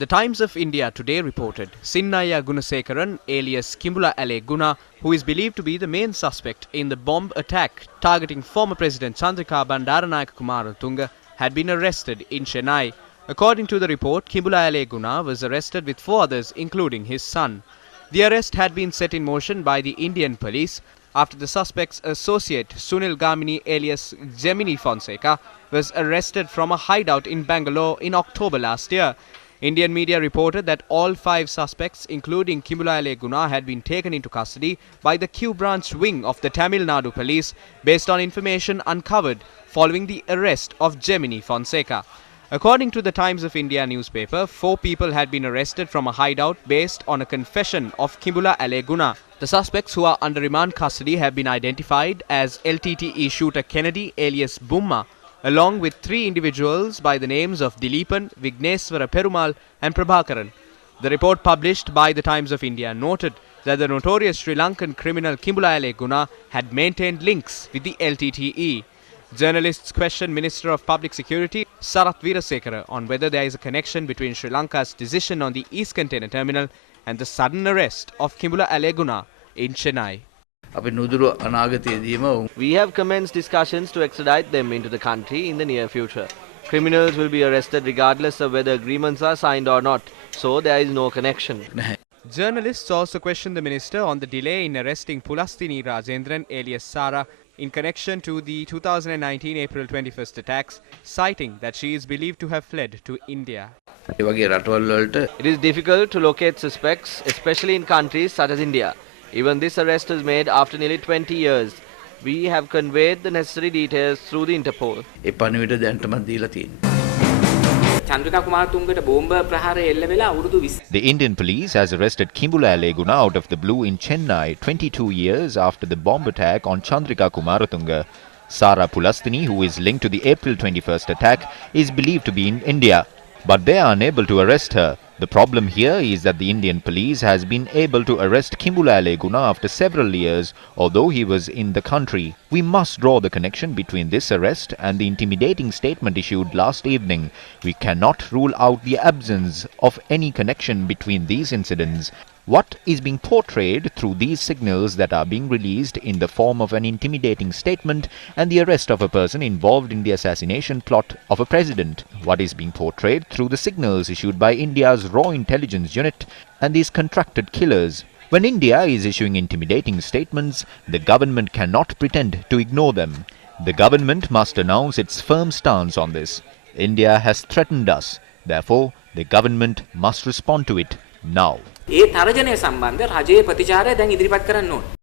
The Times of India today reported Sinnaya Gunasekaran alias Kimbula Ale Guna, who is believed to be the main suspect in the bomb attack targeting former President Chandrika Bandaranayake Kumaratunga, had been arrested in Chennai. According to the report, Kimbula Ale Guna was arrested with 4 others including his son. The arrest had been set in motion by the Indian police after the suspect's associate Sunil Gamini alias Gemini Fonseca was arrested from a hideout in Bangalore in October last year. Indian media reported that all 5 suspects, including Kimbula Ale Guna, had been taken into custody by the Q branch wing of the Tamil Nadu police based on information uncovered following the arrest of Gemini Fonseca. According to the Times of India newspaper, 4 people had been arrested from a hideout based on a confession of Kimbula Ale Guna. The suspects who are under remand custody have been identified as LTTE shooter Kennedy alias Bumma, along with 3 individuals by the names of Dileepan, Vigneswara Perumal and Prabhakaran. The report published by the Times of India noted that the notorious Sri Lankan criminal Kimbula Ale Guna had maintained links with the LTTE. Journalists questioned Minister of Public Security Sarath Weerasekara on whether there is a connection between Sri Lanka's decision on the East Container Terminal and the sudden arrest of Kimbula Ale Guna in Chennai. We have commenced discussions to extradite them into the country in the near future. Criminals will be arrested regardless of whether agreements are signed or not, so there is no connection. Journalists also questioned the minister on the delay in arresting Pulastini Rajendran alias Sara in connection to the 2019 April 21st attacks, citing that she is believed to have fled to India. It is difficult to locate suspects, especially in countries such as India. Even this arrest was made after nearly 20 years. We have conveyed the necessary details through the Interpol. The Indian police has arrested Kimbula Ale Guna out of the blue in Chennai 22 years after the bomb attack on Chandrika Kumaratunga. Sara Pulastini, who is linked to the April 21st attack, is believed to be in India, but they are unable to arrest her. The problem here is that the Indian police has been able to arrest Kimbula Ale Guna after several years, although he was in the country. We must draw the connection between this arrest and the intimidating statement issued last evening. We cannot rule out the absence of any connection between these incidents. What is being portrayed through these signals that are being released in the form of an intimidating statement and the arrest of a person involved in the assassination plot of a president? What is being portrayed through the signals issued by India's raw intelligence unit and these contracted killers? When India is issuing intimidating statements, the government cannot pretend to ignore them. The government must announce its firm stance on this. India has threatened us. Therefore, the government must respond to it now. ඒ තරජනය සම්බන්ධ රජයේ ප්‍රතිචාරය දැන් ඉදිරිපත් කරන්න ඕන.